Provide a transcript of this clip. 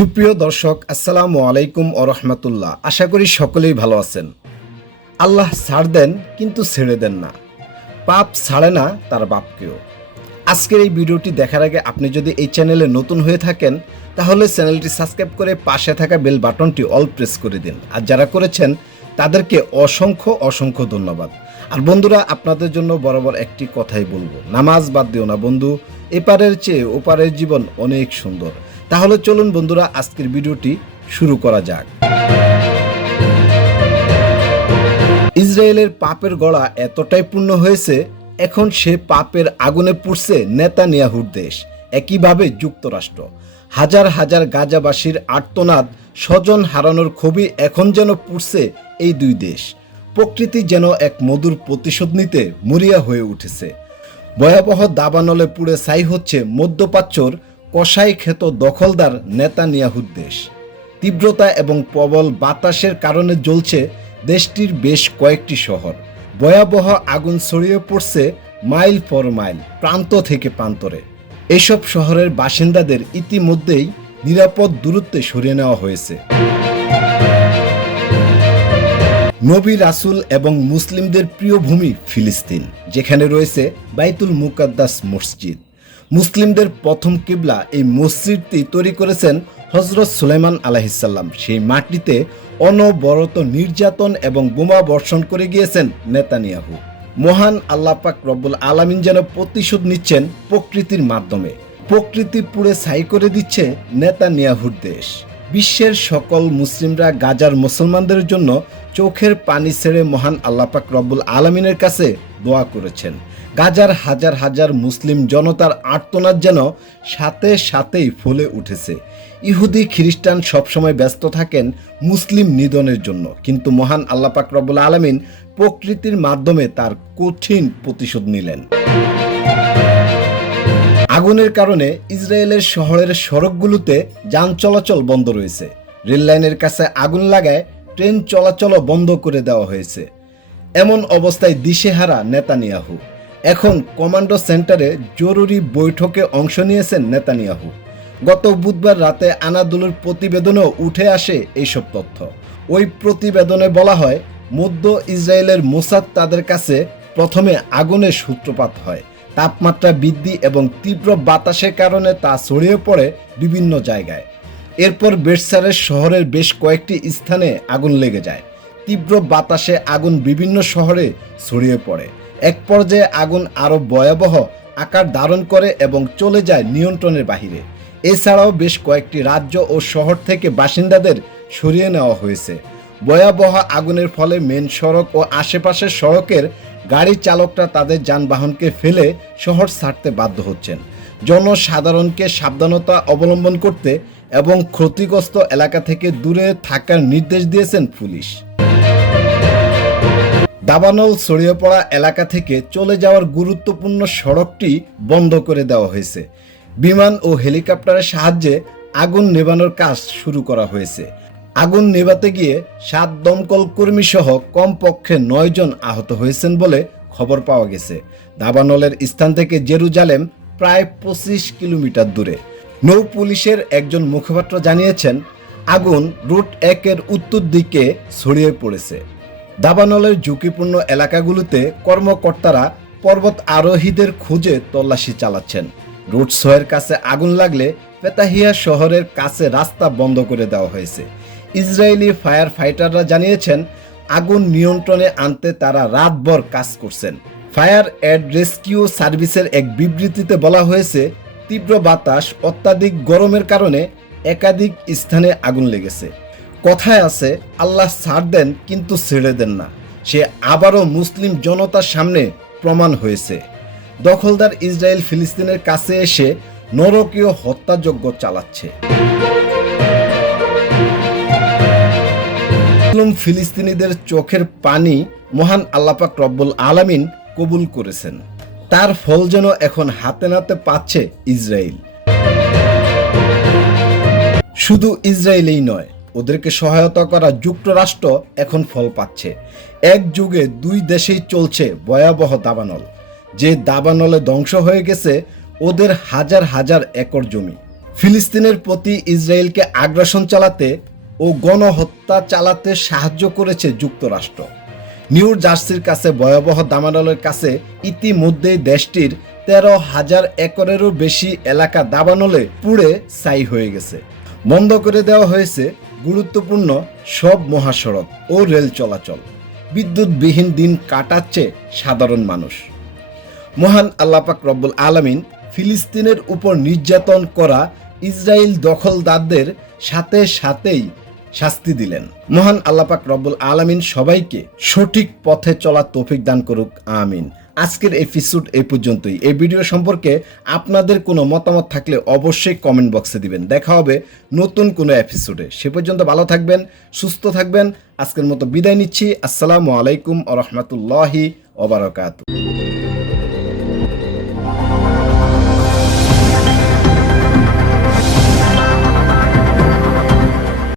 সুপ্রিয় দর্শক, আসসালামু আলাইকুম ও রহমতুল্লাহ। আশা করি সকলেই ভালো আছেন। আল্লাহ ছাড় দেন, কিন্তু ছেড়ে দেন না। পাপ ছাড়ে না তার বাপকেও। আজকের এই ভিডিওটি দেখার আগে আপনি যদি এই চ্যানেলে নতুন হয়ে থাকেন, তাহলে চ্যানেলটি সাবস্ক্রাইব করে পাশে থাকা বেল বাটনটি অল প্রেস করে দিন। আর যারা করেছেন, তাদেরকে অসংখ্য অসংখ্য ধন্যবাদ। আর বন্ধুরা, আপনাদের জন্য বরাবর একটি কথাই বলব। নামাজ বাদ দিও না বন্ধু, এপারের চেয়ে ওপারের জীবন অনেক সুন্দর। তাহলে চলুন বন্ধুরা, আজকের ভিডিওটি শুরু করা যাক। ইসরায়েলের পাপের গড়া এতটাই পূর্ণ হয়েছে, এখন সে পাপের আগুনে পুড়ছে নেতানিয়াহুর দেশ, একইভাবে যুক্তরাষ্ট্র। হাজার হাজার গাজাবাসীর আর্তনাদ, স্বজন হারানোর ক্ষোভই এখন যেন পুড়ছে এই দুই দেশ। প্রকৃতি যেন এক মধুর প্রতিশোধ নিতে মরিয়া হয়ে উঠেছে। ভয়াবহ দাবানলে পুড়ে ছাই হচ্ছে মধ্যপ্রাচ্যর কসাই খেত দখলদার নেতানিয়াহুর দেশ। তীব্রতা এবং প্রবল বাতাসের কারণে জ্বলছে দেশটির বেশ কয়েকটি শহর। ভয়াবহ আগুন ছড়িয়ে পড়ছে মাইল পর মাইল, প্রান্ত থেকে প্রান্তরে। এসব শহরের বাসিন্দাদের ইতিমধ্যেই নিরাপদ দূরত্বে সরিয়ে নেওয়া হয়েছে। নবী রাসুল এবং মুসলিমদের প্রিয় ভূমি ফিলিস্তিন, যেখানে রয়েছে বাইতুল মুকাদ্দাস মসজিদ। মুসলিমদের প্রথম কিবলা এই মসজিদটি তৈরি করেছেন হজরত সুলাইমান আলাহিসাল্লাম সেই মাটিতে অনবরত নির্যাতন এবং বোমা বর্ষণ করে গিয়েছেন নেতানিয়াহু। মহান আল্লাপাক রব্বুল আলামিন যেন প্রতিশোধ নিচ্ছেন প্রকৃতির মাধ্যমে। প্রকৃতি পুড়ে ছাই করে দিচ্ছে নেতানিয়াহুর দেশ। বিশ্বের সকল মুসলিমরা গাজার মুসলমানদের জন্য চোখের পানি ছেড়ে মহান আল্লাপাক রব্বুল আলমিনের কাছে দোয়া করেছেন। গাজার হাজার হাজার মুসলিম জনতার আর্তনাদ যেন সাথে সাথেই ফুলে উঠেছে। ইহুদি, খ্রিস্টান সবসময় ব্যস্ত থাকেন মুসলিম নিধনের জন্য। কিন্তু মহান আল্লাপাক রব্বুল আলমিন প্রকৃতির মাধ্যমে তার কঠিন প্রতিশোধ নিলেন। আগুনের কারণে ইসরায়েলের শহরের সড়কগুলোতে যান চলাচল বন্ধ রয়েছে। রেললাইনের কাছে আগুন লাগায় ট্রেন চলাচলও বন্ধ করে দেওয়া হয়েছে। এমন অবস্থায় দিশেহারা নেতানিয়াহু। এখন কমান্ডো সেন্টারে জরুরি বৈঠকে অংশ নিয়েছেন নেতানিয়াহু। গত বুধবার রাতে আনাদুলের প্রতিবেদনেও উঠে আসে এইসব তথ্য। ওই প্রতিবেদনে বলা হয়, মধ্য ইসরায়েলের মোসাদ তাদের কাছে প্রথমে আগুনের সূত্রপাত হয়। তাপমাত্রা বৃদ্ধি এবং তীব্র বাতাসের কারণে তা ছড়িয়ে পড়ে বিভিন্ন জায়গায়। এরপর বেটসারের শহরের বেশ কয়েকটি স্থানে আগুন লেগে যায়। তীব্র বাতাসে আগুন বিভিন্ন শহরে ছড়িয়ে পড়ে। এক পর্যায়ে আগুন আরও ভয়াবহ আকার ধারণ করে এবং চলে যায় নিয়ন্ত্রণের বাহিরে। এছাড়াও বেশ কয়েকটি রাজ্য ও শহর থেকে বাসিন্দাদের সরিয়ে নেওয়া হয়েছে। ভয়াবহ আগুনের ফলে মেন সড়ক ও আশেপাশের সড়কের গাড়ি চালকরা তাদের যানবাহনকে ফেলে শহর ছাড়তে বাধ্য হচ্ছেন। জনসাধারণকে সাবধানতা অবলম্বন করতে এবং ক্ষতিগ্রস্ত এলাকা থেকে দূরে থাকার নির্দেশ দিয়েছেন পুলিশ। দাবানল ছড়িয়ে পড়া এলাকা থেকে চলে যাওয়ার গুরুত্বপূর্ণ সড়কটি বন্ধ করে দেওয়া হয়েছে। বিমান ও হেলিকপ্টারের সাহায্যে আগুন নেভানোর কাজ শুরু করা হয়েছে। আগুন নেভাতে গিয়ে সাত দমকল কর্মী সহ কমপক্ষে নয় জন আহত হয়েছেন বলে খবর পাওয়া গেছে। দাবানলের স্থান থেকে জেরুজালেম প্রায় পঁচিশ কিলোমিটার দূরে। নৌ পুলিশের একজন মুখপাত্র জানিয়েছেন, আগুন রুট একের উত্তর দিকে ছড়িয়ে পড়েছে। দাবানলের ঝুঁকিপূর্ণ এলাকাগুলোতে কর্মকর্তারা পর্বত আরোহীদের খুঁজে তল্লাশি চালাচ্ছেন। রুট ছয়ের কাছে আগুন লাগলে পেতাহিয়া শহরের কাছে রাস্তা বন্ধ করে দেওয়া হয়েছে। ইসরায়েলি ফায়ার ফাইটাররা জানিয়েছেন, আগুন নিয়ন্ত্রণে আনতে তারা রাতভর কাজ করছেন। ফায়ার অ্যাড রেস্কিউ সার্ভিসের এক বিবৃতিতে বলা হয়েছে, তীব্র বাতাস অত্যাধিক গরমের কারণে একাধিক স্থানে আগুন লেগেছে। কথায় আছে, আল্লাহ ছাড় দেন, কিন্তু ছেড়ে দেন না। সে আবারও মুসলিম জনতার সামনে প্রমাণ হয়েছে। দখলদার ইসরায়েল ফিলিস্তিনের কাছে এসে নরকীয় হত্যাযজ্ঞ চালাচ্ছে। মুসলিম ফিলিস্তিনিদের চোখের পানি মহান আল্লাপাক রব্বুল আলামিন কবুল করেছেন। তার ফল যেন এখন হাতে নাতে পাচ্ছে ইসরায়েল। শুধু ইসরায়েলেই নয় ওদেরকে সহায়তা করা যুক্তরাষ্ট্র এখন ফল পাচ্ছে। এক যুগে দুই দেশেই চলছে ভয়াবহ দাবানল। যে দাবানলে ধ্বংস হয়ে গেছে ওদের হাজার হাজার একর জমি। ফিলিস্তিনের প্রতি ইসরায়েলকে আগ্রাসন চালাতে ও গণহত্যা চালাতে সাহায্য করেছে যুক্তরাষ্ট্র। নিউ জার্সির কাছে ভয়াবহ দাবানলের কাছে ইতিমধ্যেই দেশটির তেরো হাজার একরেরও বেশি এলাকা দাবানলে পুড়ে ছাই হয়ে গেছে। বন্ধ করে দেওয়া হয়েছে গুরুত্বপূর্ণ সব মহাসড়ক ও রেল চলাচল। বিদ্যুৎবিহীন দিন কাটাচ্ছে সাধারণ মানুষ। মহান আল্লাপাক রব্বুল আলামিন ফিলিস্তিনের উপর নির্যাতন করা ইসরায়েল দখলদারদের সাথে সাথেই শাস্তি দিলেন। মহান আল্লাপাক রব্বুল আলামিন সবাইকে সঠিক পথে চলার তৌফিক দান করুক, আমিন। আজকের এপিসোড এই পর্যন্তই। এই ভিডিও সম্পর্কে আপনাদের কোনো মতামত থাকলে অবশ্যই কমেন্ট বক্সে দিবেন। দেখা হবে নতুন কোনো এপিসোডে সে পর্যন্ত ভালো থাকবেন, সুস্থ থাকবেন। আজকের মতো বিদায় নিচ্ছি। আসসালামু আলাইকুম আ রহমতুল্লাহি ওবরাকাতু